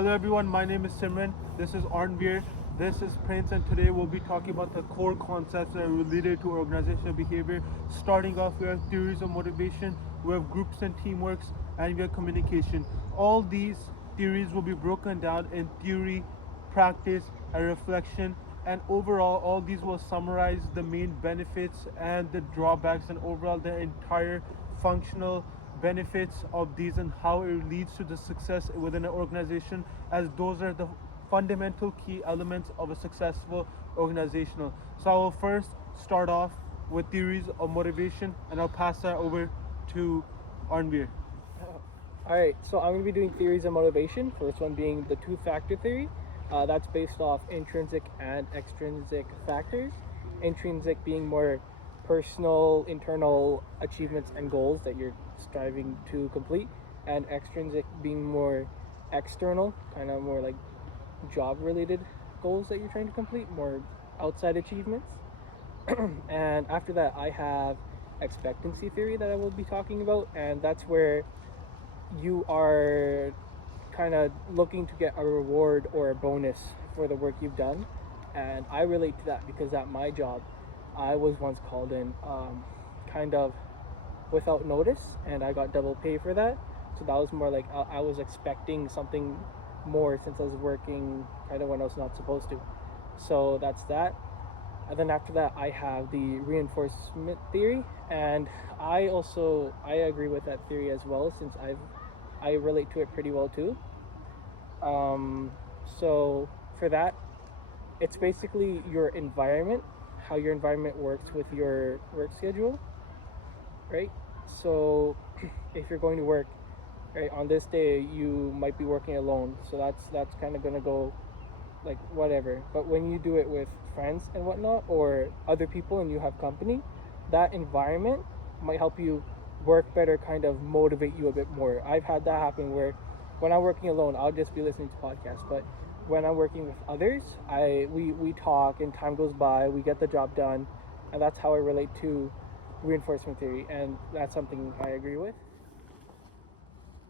Hello everyone, my name is Simran. This is Arnveer. This is Prince, and today we'll be talking about the core concepts that are related to organizational behavior. Starting off, we have theories of motivation, we have groups and teamworks, and we have communication. All these theories will be broken down in theory, practice, and reflection. And overall, all these will summarize the main benefits and the drawbacks, and overall the entire functional benefits of these and how it leads to the success within an organization, as those are the fundamental key elements of a successful organizational. So I will first start off with theories of motivation, and I'll pass that over to Arnveer. All right, so I'm going to be doing theories of motivation. First one being the two-factor theory. That's based off intrinsic and extrinsic factors. Intrinsic being more personal, internal achievements and goals that you're striving to complete, and extrinsic being more external, kind of more like job-related goals that you're trying to complete, more outside achievements. And after that, I have expectancy theory that I will be talking about, and that's where you are kind of looking to get a reward or a bonus for the work you've done. And I relate to that because at my job, I was once called in kind of without notice, and I got double pay for that. So that was more like I was expecting something more since I was working kind of when I was not supposed to. So that's that. And then after that, I have the reinforcement theory, and I agree with that theory as well, since I relate to it pretty well too. So for that, it's basically your environment, how your environment works with your work schedule, right? So if you're going to work, right, on this day, you might be working alone, so that's kind of gonna go like whatever. But when you do it with friends and whatnot, or other people, and you have company, that environment might help you work better, kind of motivate you a bit more. I've had that happen where when I'm working alone, I'll just be listening to podcasts, but when I'm working with others, we talk, and time goes by, we get the job done. And that's how I relate to reinforcement theory, and that's something I agree with.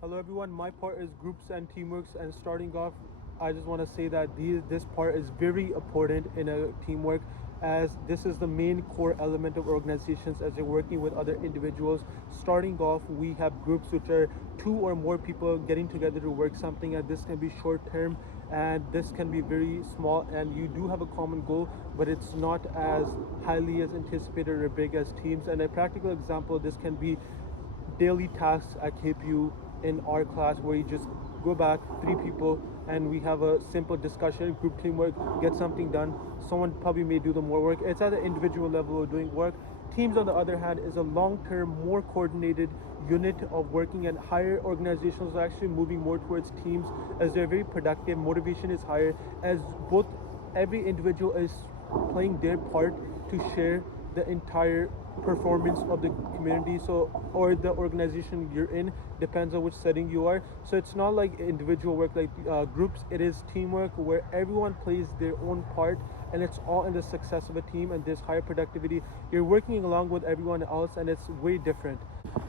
Hello everyone, my part is groups and teamworks, and starting off, I just want to say that this part is very important in a teamwork, as this is the main core element of organizations as you're working with other individuals. Starting off, we have groups which are two or more people getting together to work something, and this can be short term, and this can be very small, and you do have a common goal, but it's not as highly as anticipated or big as teams. And a practical example, this can be daily tasks at KPU in our class, where you just go back, three people, and we have a simple discussion, group teamwork, get something done. Someone probably may do the more work. It's at the individual level of doing work. Teams, on the other hand, is a long-term, more coordinated unit of working, and higher organizations are actually moving more towards teams, as they're very productive. Motivation is higher, as both every individual is playing their part to share the entire performance of the community, so, or the organization you're in, depends on which setting you are. So it's not like individual work like groups, it is teamwork where everyone plays their own part, and it's all in the success of a team, and there's higher productivity. You're working along with everyone else, and it's way different.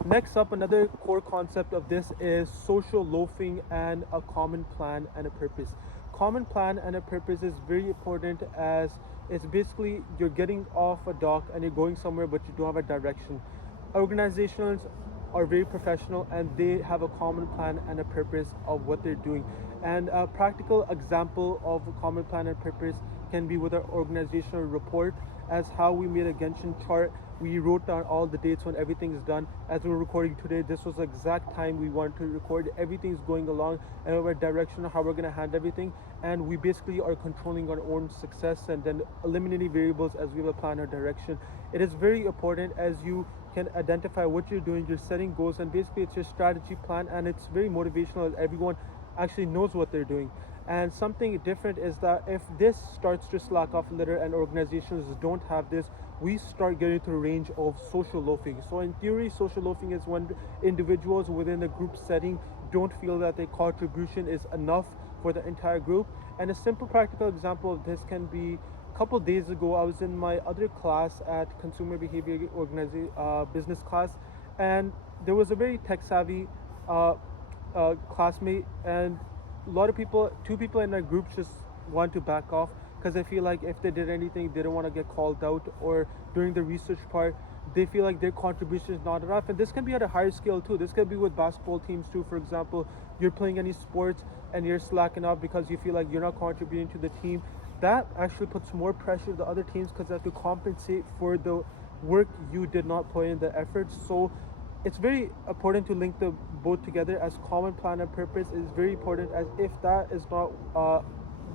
Next up, another core concept of this is social loafing and a common plan and a purpose. Common plan and a purpose is very important, as it's basically you're getting off a dock and you're going somewhere, but you don't have a direction. Organizations are very professional, and they have a common plan and a purpose of what they're doing. And a practical example of a common plan and purpose can be with our organizational report, as how we made a Genshin chart. We wrote down all the dates when everything is done. As we're recording today, this was the exact time we wanted to record. Everything's going along, and our direction of how we're going to handle everything. And we basically are controlling our own success, and then eliminating variables as we have a plan or direction. It is very important, as you can identify what you're doing, you're setting goals, and basically it's your strategy plan, and it's very motivational, as everyone actually knows what they're doing. And something different is that if this starts to slack off a little and organizations don't have this, we start getting to the range of social loafing. So in theory, social loafing is when individuals within a group setting don't feel that their contribution is enough for the entire group. And a simple practical example of this can be, a couple of days ago, I was in my other class at consumer behavior business class, and there was a very tech savvy classmate, and a lot of people, two people in our group just want to back off because they feel like if they did anything, they don't want to get called out, or during the research part, they feel like their contribution is not enough. And this can be at a higher scale too. This could be with basketball teams too. For example, you're playing any sports and you're slacking off because you feel like you're not contributing to the team. That actually puts more pressure to the other teams because they have to compensate for the work you did not put in the effort. So it's very important to link the both together, as common plan and purpose is very important, as if that is not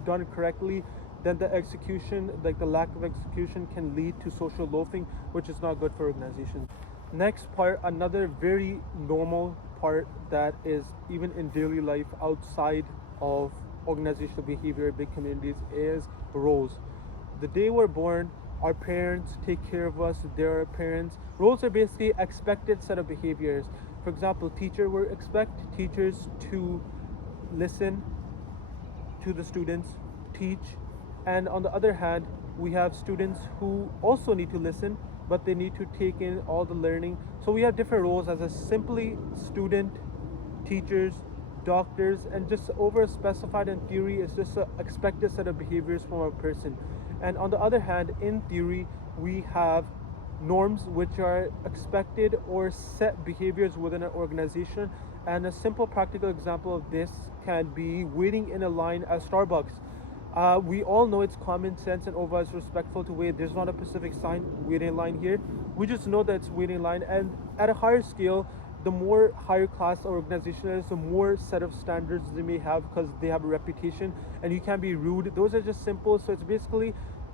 done correctly, then the execution, like the lack of execution, can lead to social loafing, which is not good for organizations. Next part, another very normal part that is even in daily life outside of organizational behavior, big communities, is roles. The day we're born, our parents take care of us, they're our parents. Roles are basically expected set of behaviors. For example, teacher, we expect teachers to listen to the students, teach, and on the other hand, we have students who also need to listen, but they need to take in all the learning. So we have different roles as a simply student, teachers, doctors, and just over specified in theory is just an expected set of behaviors from a person. And on the other hand, in theory, we have norms which are expected or set behaviors within an organization. And a simple practical example of this can be waiting in a line at Starbucks. We all know it's common sense and otherwise respectful to wait. There's not a specific sign waiting line here. We just know that it's waiting line. And at a higher scale, the more higher class or organization is, the more set of standards they may have because they have a reputation, and you can't be rude. Those are just simple. So it's basically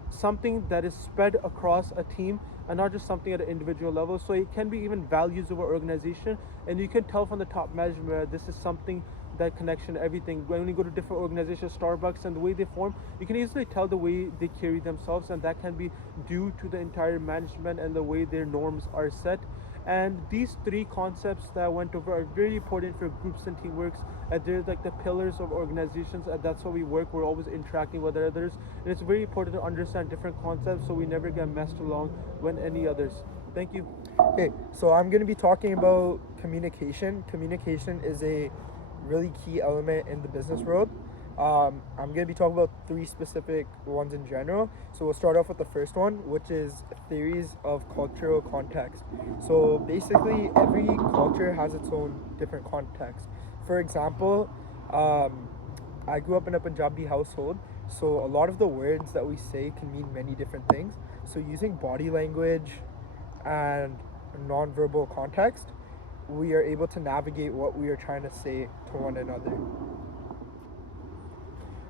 something that is spread across a team and not just something at an individual level. So it can be even values of an organization, and you can tell from the top management this is something, that connection, everything. When you go to different organizations, Starbucks, and the way they form, you can easily tell the way they carry themselves, and that can be due to the entire management and the way their norms are set. And these three concepts that I went over are very important for groups and teamworks. They're like the pillars of organizations, and that's how we work. We're always interacting with others, and it's very important to understand different concepts so we never get messed along when any others. Thank you. Okay, so I'm going to be talking about communication. Communication is a really key element in the business world. I'm going to be talking about three specific ones in general. So we'll start off with the first one, which is theories of cultural context. So basically, every culture has its own different context. For example, I grew up in a Punjabi household, so a lot of the words that we say can mean many different things. So using body language and non-verbal context, we are able to navigate what we are trying to say to one another.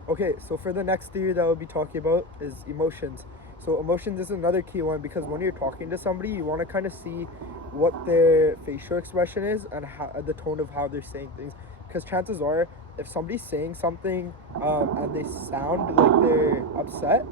Okay, so for the next theory that we'll be talking about is emotions. So emotions is another key one, because when you're talking to somebody, you want to kind of see what their facial expression is and the tone of how they're saying things. Because chances are, if somebody's saying something and they sound like they're upset,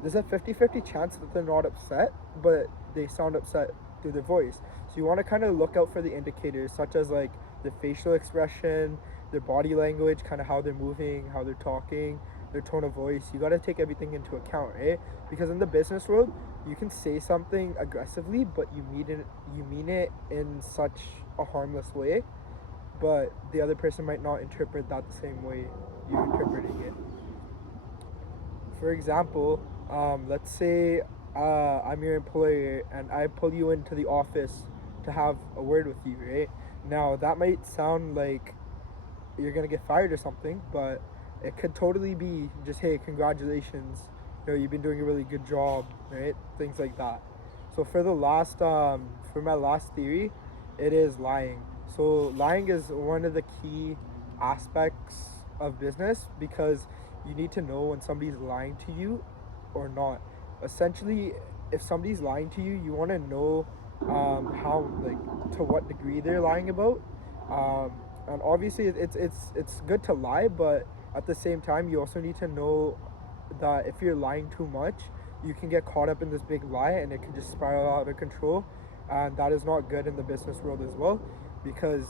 there's a 50-50 chance that they're not upset, but they sound upset through their voice. So you want to kind of look out for the indicators, such as like their facial expression, their body language, kind of how they're moving, how they're talking, their tone of voice. You got to take everything into account, right? Because in the business world, you can say something aggressively, but you mean it in such a harmless way, but the other person might not interpret that the same way you're interpreting it. For example, let's say I'm your employer and I pull you into the office to have a word with you, right? Now that might sound like you're gonna get fired or something, but it could totally be just, hey, congratulations, you've been doing a really good job, right? Things like that. So for my last theory, it is lying. So lying is one of the key aspects of business, because you need to know when somebody's lying to you or not. Essentially, if somebody's lying to you, you want to know how, like, to what degree they're lying about. And obviously, it's good to lie, but at the same time, you also need to know that if you're lying too much, you can get caught up in this big lie and it can just spiral out of control, and that is not good in the business world as well, because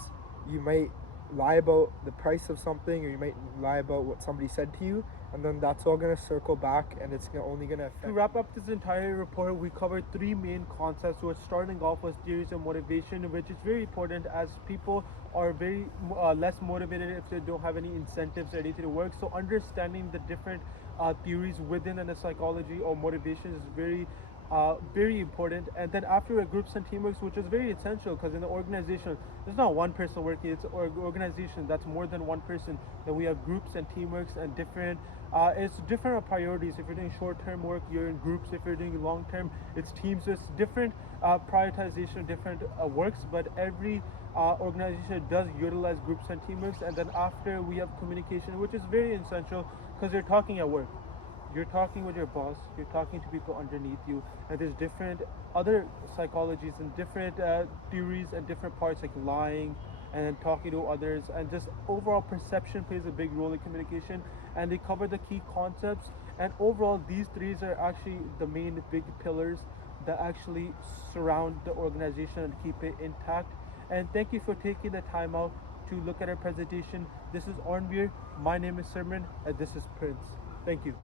you might lie about the price of something, or you might lie about what somebody said to you, and then that's all gonna circle back, and it's only gonna affect. To wrap up this entire report, we covered three main concepts. We're starting off with theories of motivation, which is very important as people are very less motivated if they don't have any incentives or anything to work. So understanding the different theories within the psychology or motivation is very important. And then after groups and teamworks, which is very essential because in the organization there's not one person working, it's an organization that's more than one person. Then we have groups and teamworks and different it's different priorities. If you're doing short-term work, you're in groups. If you're doing long-term, it's teams. So it's different prioritization, different works, but every organization does utilize groups and teamworks. And then after we have communication, which is very essential because you're talking at work, you're talking with your boss, you're talking to people underneath you, and there's different other psychologies and different theories and different parts like lying and talking to others, and just overall perception plays a big role in communication, and they cover the key concepts. And overall these three are actually the main big pillars that actually surround the organization and keep it intact. And thank you for taking the time out to look at our presentation. This is Ornvir, my name is Sermon, and this is Prince. Thank you.